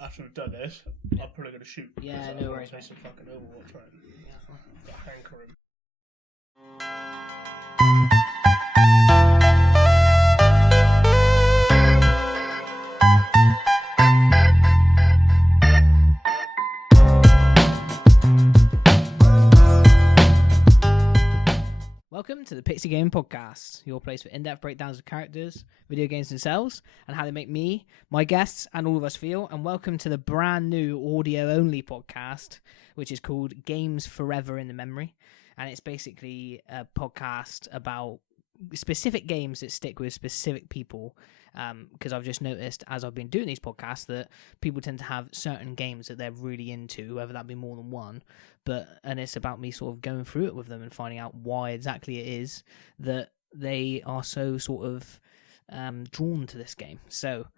after we've done this, I'm probably going to shoot. Yeah, no worries. Play some fucking Overwatch, right? Yeah. Got a hankering. Welcome to the PIXI Game Podcast, your place for in-depth breakdowns of characters, video games themselves, and how they make me, my guests, and all of us feel. And welcome to the brand new audio-only podcast, which is called Games Forever in the Memory. And it's basically a podcast about specific games that stick with specific people. Because I've just noticed as I've been doing these podcasts that people tend to have certain games that they're really into, whether that be more than one. And it's about me sort of going through it with them and finding out why exactly it is that they are so sort of drawn to this game. So,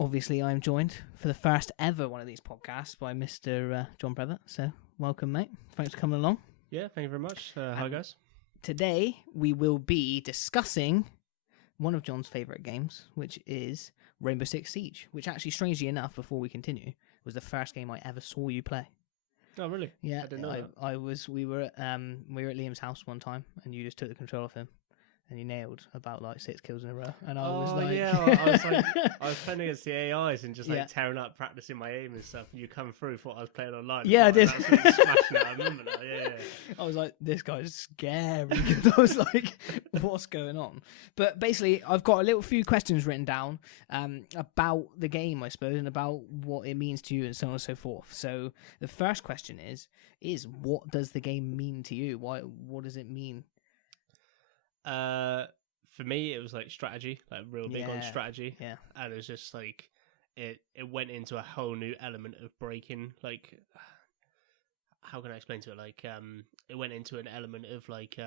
obviously, I'm joined for the first ever one of these podcasts by Mr. John Brevet. So, welcome, mate. Thanks for coming along. Yeah, thank you very much. Hi, guys. Today, we will be discussing one of John's favourite games, which is Rainbow Six Siege, which actually, strangely enough, before we continue, was the first game I ever saw you play. Oh, really? Yeah, I didn't know that. We were at Liam's house one time, and you just took the control of him, and you nailed about like 6 kills in a row. And I was like, I was playing against the AIs and just like tearing up, practicing my aim and stuff. And you come through, thought I was playing online. Yeah, I did. Smashing it. I remember that. Yeah. I was like, this guy's scary. I was like, what's going on? But basically, I've got a little few questions written down about the game, I suppose, and about what it means to you, and so on and so forth. So the first question is what does the game mean to you? What does it mean? For me, it was like strategy, like real big on strategy. Yeah, and it was just like it went into a whole new element of breaking. Like, how can I explain to it? Like, it went into an element of like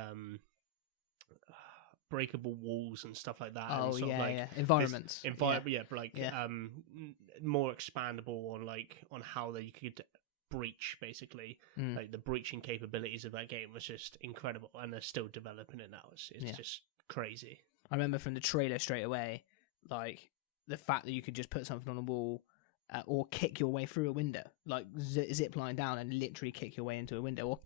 breakable walls and stuff like that. Oh, and sort of like environments. More expandable on how they could breach, basically. Like the breaching capabilities of that game was just incredible, and they're still developing it now. It's just crazy. I remember from the trailer straight away, like the fact that you could just put something on a wall or kick your way through a window, like zip line down and literally kick your way into a window, or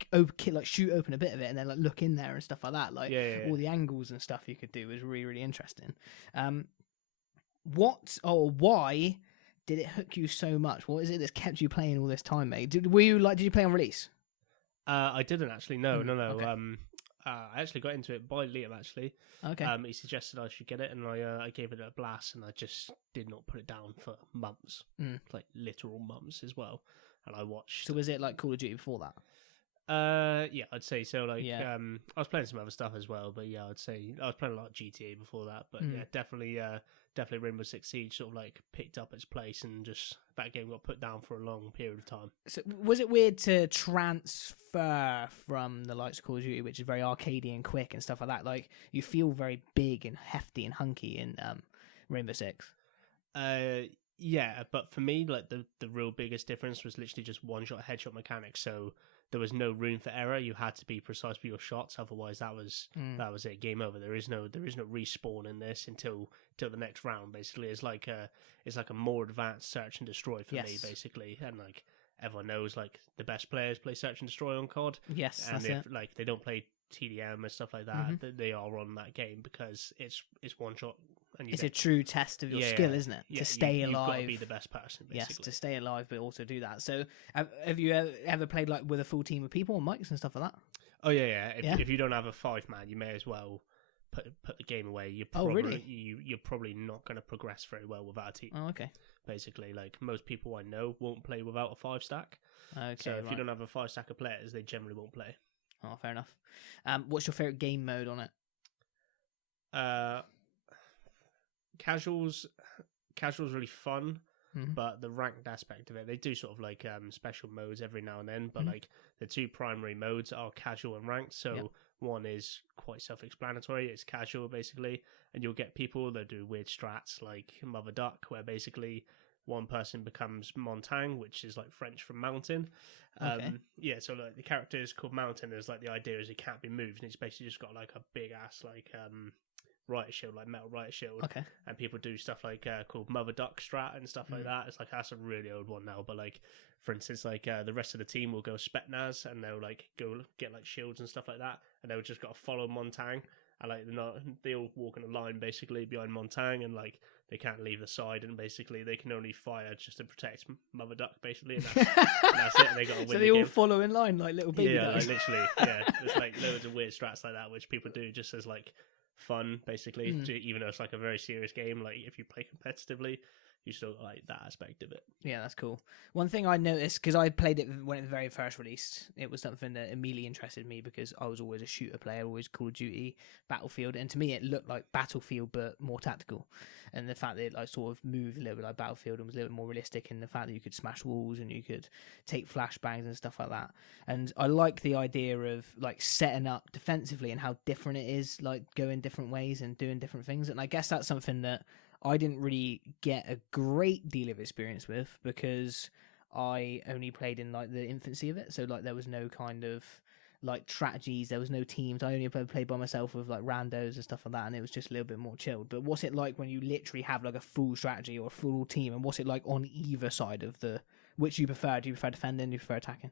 shoot open a bit of it and then like look in there and stuff like that. Like all the angles and stuff you could do was really, really interesting. Why did it hook you so much? What is it that's kept you playing all this time, mate? Did you play on release? I didn't actually. No. Okay. I actually got into it by Liam, actually. Okay. He suggested I should get it, and I gave it a blast, and I just did not put it down for months, like literal months as well. And I watched. So was it like Call of Duty before that? Yeah, I'd say so. Like, I was playing some other stuff as well, but yeah, I'd say I was playing a lot of GTA before that. But yeah, definitely Rainbow Six Siege sort of like picked up its place, and just that game got put down for a long period of time. So was it weird to transfer from the likes of Call of Duty, which is very arcadey and quick and stuff like that? Like, you feel very big and hefty and hunky in Rainbow Six. Yeah, but for me, like the real biggest difference was literally just one-shot headshot mechanics. So there was no room for error. You had to be precise with your shots, otherwise that was it. Game over. There is no respawn in this until the next round. Basically, it's like a more advanced search and destroy for me, basically. And like everyone knows, like the best players play search and destroy on COD. Yes, and that's it. Like they don't play TDM and stuff like that, they are on that game because it's one shot. And it's a true test of your skill, isn't it? To stay alive. You've got to be the best person, basically. Yes, to stay alive, but also do that. So, have you ever played like with a full team of people on mics and stuff like that? Oh yeah. If you don't have a 5-man, you may as well put the game away. You're probably not going to progress very well without a team. Oh, okay. Basically, like most people I know won't play without a 5-stack. Okay. So if you don't have a 5-stack of players, they generally won't play. Oh, fair enough. What's your favorite game mode on it? Casual's really fun, but the ranked aspect of it, they do sort of like special modes every now and then, but like the two primary modes are casual and ranked. So one is quite self-explanatory, it's casual basically, and you'll get people that do weird strats like Mother Duck, where basically one person becomes Montagne, which is like French for mountain. So like the character is called Mountain. There's like the idea is he can't be moved, and it's basically just got like a big ass like riot shield, like metal riot shield. Okay. And people do stuff like called Mother Duck strat and stuff like that. It's like that's a really old one now, but like for instance, like the rest of the team will go Spetnaz and they'll like go get like shields and stuff like that, and they'll just got to follow Montang, and like they all walk in a line basically behind Montang, and like they can't leave the side, and basically they can only fire just to protect Mother Duck basically, and that's it. And they got to win. So they all follow in line like little baby ducks. ducks. Like, literally, yeah. There's like loads of weird strats like that which people do just as like fun basically, even though it's like a very serious game. Like if you play competitively, you still like that aspect of it. Yeah, that's cool. One thing I noticed, because I played it when it very first released, it was something that immediately interested me because I was always a shooter player, always Call of Duty, Battlefield, and to me it looked like Battlefield but more tactical. And the fact that it like sort of moved a little bit like Battlefield and was a little bit more realistic, and the fact that you could smash walls and you could take flashbangs and stuff like that. And I like the idea of like setting up defensively and how different it is, like going different ways and doing different things. And I guess that's something that I didn't really get a great deal of experience with because I only played in like the infancy of it. So like there was no kind of like strategies, there was no teams. I only played by myself with like randos and stuff like that, and it was just a little bit more chilled. But what's it like when you literally have like a full strategy or a full team, and what's it like on either side of the, which you prefer? Do you prefer defending? Do you prefer attacking?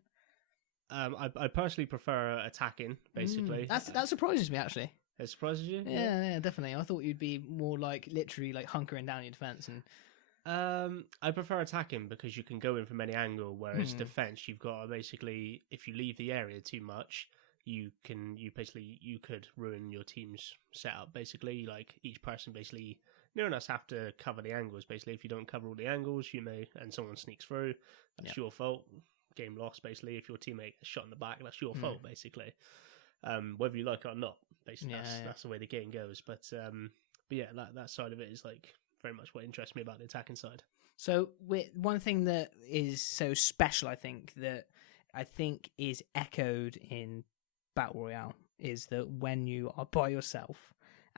I personally prefer attacking basically. That surprises me actually. It surprises you? Yeah, definitely. I thought you'd be more like literally like hunkering down your defense. And I prefer attacking because you can go in from any angle, whereas defense, you've got to basically, if you leave the area too much, you could ruin your team's setup. Basically, like each person basically, no one else have to cover the angles. Basically, if you don't cover all the angles, you may, and someone sneaks through, that's your fault. Game lost. Basically, if your teammate gets shot in the back, that's your fault. Basically. Whether you like it or not, basically that's the way the game goes. But yeah, that side of it is like very much what interests me about the attacking side. So one thing that is so special, I think is echoed in Battle Royale is that when you are by yourself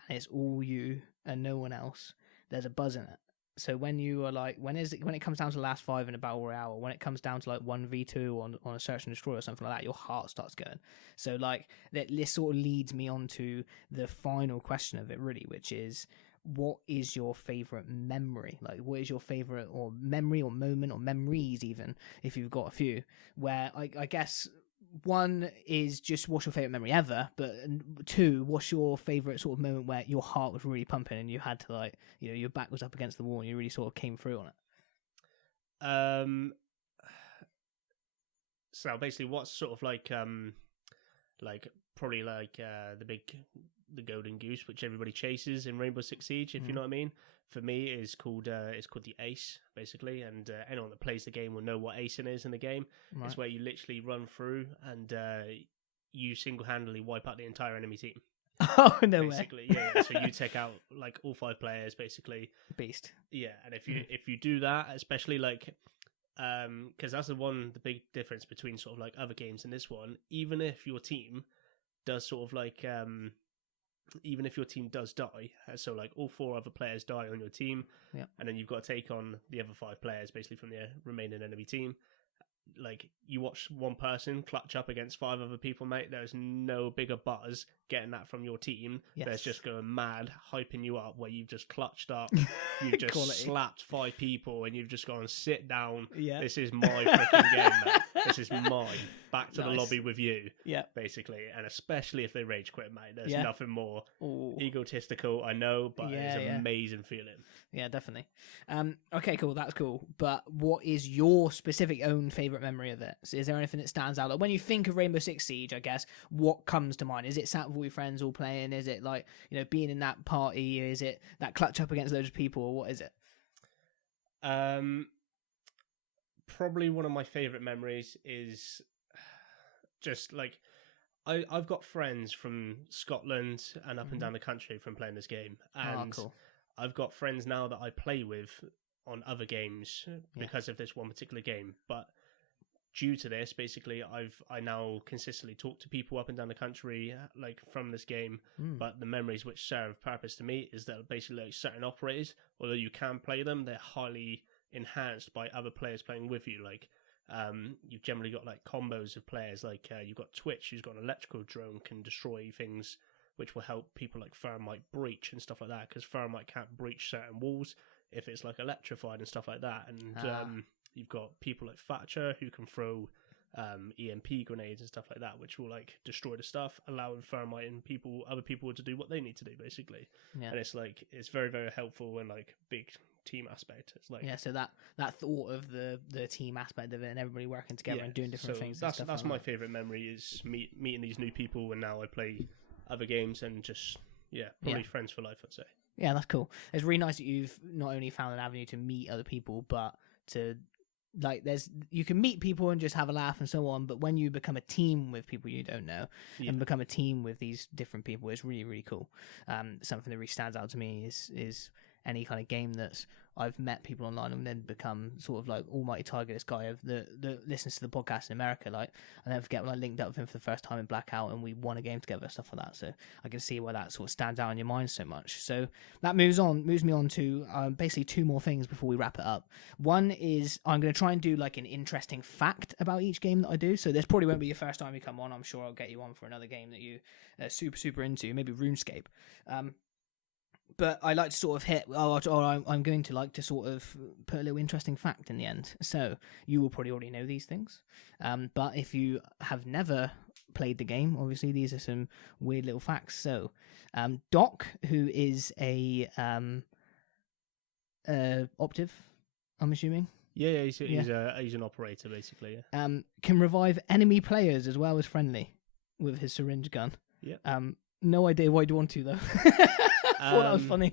and it's all you and no one else, there's a buzz in it. So when you are like, when it comes down to the last 5 in a Battle Royale, or when it comes down to like 1v2 on a Search and Destroy or something like that, your heart starts going. So like this sort of leads me on to the final question of it really, which is, what is your favourite memory? Like, what is your favourite or memory or moment or memories, even if you've got a few, where I guess one is just what's your favourite memory ever, but 2, what's your favourite sort of moment where your heart was really pumping and you had to like, you know, your back was up against the wall and you really sort of came through on it? So basically what's sort of like probably like the golden goose which everybody chases in Rainbow Six Siege, if you know what I mean. For me, it's called the Ace, basically, and anyone that plays the game will know what acing is in the game. Right. It's where you literally run through and you single-handedly wipe out the entire enemy team. Oh, no basically, way. Yeah. So you take out like all 5 players, basically. Beast. Yeah, and if you do that, especially like because that's the big difference between sort of like other games and this one. Even if your team does sort of like even if your team does die, so like all 4 other players die on your team, and then you've got to take on the other 5 players basically from the remaining enemy team. Like, you watch one person clutch up against 5 other people, mate, there's no bigger buzz getting that from your team. That's just going mad, hyping you up, where you've just clutched up, you've just slapped 5 people, and you've just gone, sit down, this is my freaking game, mate. This is mine. Back to the lobby with you, basically. And especially if they rage quit, mate, there's nothing more egotistical, I know, but it's an amazing feeling. Yeah, definitely. Okay, cool, that's cool. But what is your specific own favourite memory of it? So is there anything that stands out? Like, when you think of Rainbow Six Siege, I guess, what comes to mind? Is it sat with all your friends all playing? Is it like, you know, being in that party? Is it that clutch up against loads of people? Or what is it? Probably one of my favourite memories is just like, I've got friends from Scotland and up and down the country from playing this game. And cool. I've got friends now that I play with on other games because of this one particular game. But due to this, basically, I now consistently talk to people up and down the country, like, from this game. But the memories which serve purpose to me is that basically, like, certain operators, although you can play them, they're highly enhanced by other players playing with you. Like, you've generally got like combos of players. Like, you've got Twitch, who's got an electrical drone, can destroy things which will help people like Thermite breach and stuff like that, because Thermite can't breach certain walls if it's like electrified and stuff like that. And you've got people like Thatcher who can throw EMP grenades and stuff like that, which will like destroy the stuff, allowing Thermite and other people to do what they need to do, basically. And it's like, it's very, very helpful and like big team aspect. It's like, so that thought of the team aspect of it and everybody working together and doing different things. That's my favorite memory, is meeting these new people, and now I play other games and just probably friends for life, I'd say. Yeah, that's cool. It's really nice that you've not only found an avenue to meet other people, but to like you can meet people and just have a laugh and so on, but when you become a team with people you don't know and become a team with these different people, it's really, really cool. Something that really stands out to me is any kind of game that's I've met people online and then become sort of like Almighty Tiger, this guy that listens to the podcast in America. Like, I never forget when I linked up with him for the first time in Blackout and we won a game together, stuff like that. So I can see why that sort of stands out in your mind so much. So that moves me on to basically two more things before we wrap it up. One is I'm going to try and do like an interesting fact about each game that I do. So this probably won't be your first time you come on. I'm sure I'll get you on for another game that you super, super into, maybe RuneScape. But I like to sort of I'm going to like to sort of put a little interesting fact in the end. So you will probably already know these things. But if you have never played the game, obviously these are some weird little facts. So Doc, who is a operative, I'm assuming. Yeah, he's an operator, basically. Yeah. Can revive enemy players as well as friendly with his syringe gun. Yeah. No idea why you'd want to, though. I thought that was funny.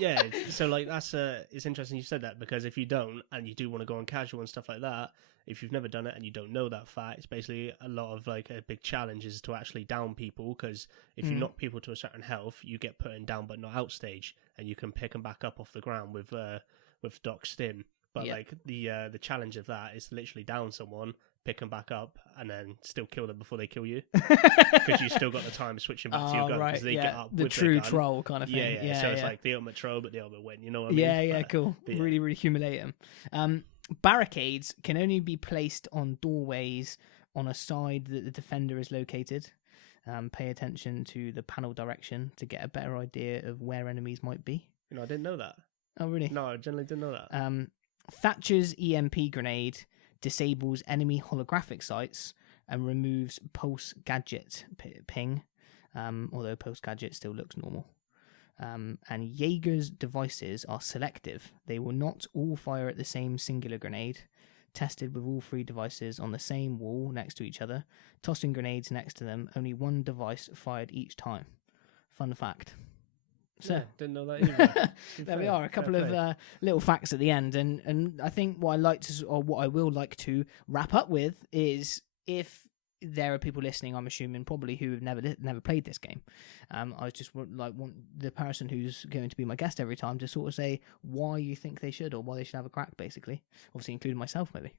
Yeah, so like it's interesting you said that, because if you don't and you do want to go on casual and stuff like that, if you've never done it and you don't know that fact, it's basically a lot of like a big challenge is to actually down people, because if you knock people to a certain health, you get put in down but not out stage, and you can pick them back up off the ground with Doc Stim. But like the challenge of that is to literally down someone, pick them back up, and then still kill them before they kill you, because you still got the time switching back to your gun, because they get up the with true their gun. troll kind of thing. So it's like the ultimate troll, but the ultimate win. You know what I mean? Yeah, cool. Really, really humiliate them. Barricades can only be placed on doorways on a side that the defender is located. Pay attention to the panel direction to get a better idea of where enemies might be. You know, I didn't know that. Oh, really? No, I generally didn't know that. Thatcher's EMP grenade disables enemy holographic sites and removes pulse gadget ping, although pulse gadget still looks normal. And Jaeger's devices are selective. They will not all fire at the same singular grenade. Tested with all three devices on the same wall next to each other, tossing grenades next to them, only one device fired each time. Fun fact. So didn't know that either. There we are, a couple of little facts at the end, and I think what I will like to wrap up with is, if there are people listening, I'm assuming probably who have never played this game, I just want the person who's going to be my guest every time to sort of say why you think they should, or why they should have a crack, basically, obviously including myself maybe.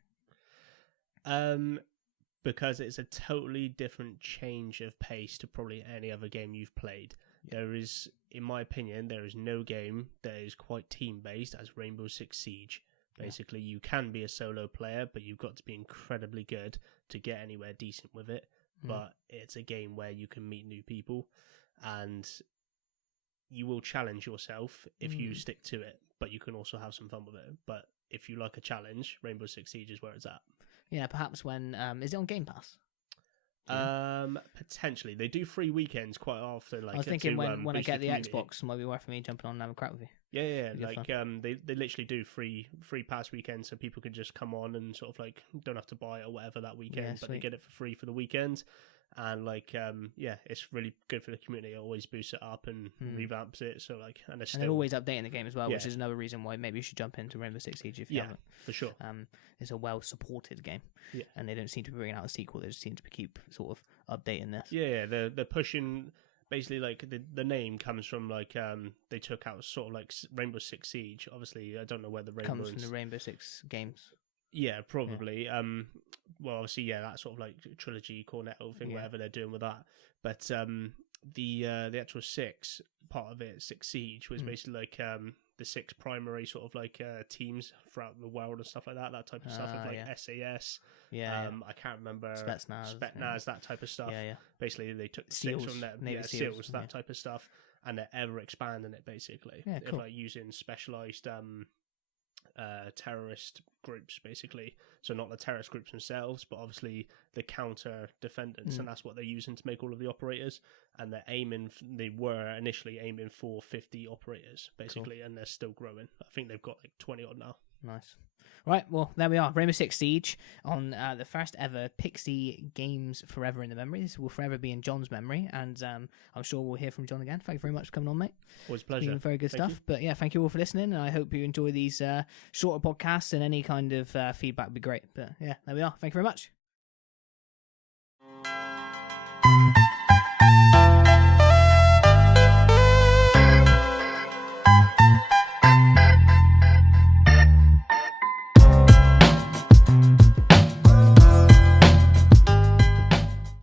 Because it's a totally different change of pace to probably any other game you've played. There is, in my opinion, there is no game that is quite team-based as Rainbow Six Siege. Basically, you can be a solo player, but you've got to be incredibly good to get anywhere decent with it. But it's a game where you can meet new people, and you will challenge yourself if you stick to it, but you can also have some fun with it. But if you like a challenge, Rainbow Six Siege is where it's at. Yeah, perhaps when... is it on Game Pass? Potentially. They do free weekends quite often. Like, I was thinking when I get the Xbox, it might be worth me jumping on and having a crack with you. Yeah. Like they literally do free pass weekends, so people can just come on and sort of like don't have to buy it or whatever that weekend, but they get it for free for the weekend. And like it's really good for the community. It always boosts it up and revamps it. So like, and they're always updating the game as well, which is another reason why maybe you should jump into Rainbow Six Siege if you haven't. For sure. It's a well supported game. Yeah, and they don't seem to be bringing out a sequel. They just seem to keep sort of updating this. Yeah, they're pushing. Basically, like the name comes from like they took out sort of like Rainbow Six Siege. Obviously, I don't know where the Rainbow comes from the Rainbow Six games. Yeah, probably. Yeah. Well, obviously, that sort of like trilogy, Cornetto thing, whatever they're doing with that. But the actual Six part of it, Six Siege, was basically like the 6 primary sort of like teams throughout the world and stuff like that. That type of stuff of like SAS. I can't remember Spetsnaz, that type of stuff. Yeah. Basically, they took the SEALs, 6 from there. Navy SEALs, that yeah. type of stuff, and they're ever expanding it basically. Yeah, cool. Like using specialized terrorist groups basically, so not the terrorist groups themselves, but obviously the counter defendants, and that's what they're using to make all of the operators. And they were initially aiming for 50 operators basically, cool. And they're still growing. I think they've got like 20 odd now. Nice. Right, well, there we are. Rainbow Six Siege on the first ever PIXI Games Forever in the Memory. This will forever be in John's memory, and I'm sure we'll hear from John again. Thank you very much for coming on, mate. Always a pleasure. Very good stuff. But yeah, thank you all for listening, and I hope you enjoy these shorter podcasts, and any kind of feedback would be great. But yeah, there we are. Thank you very much.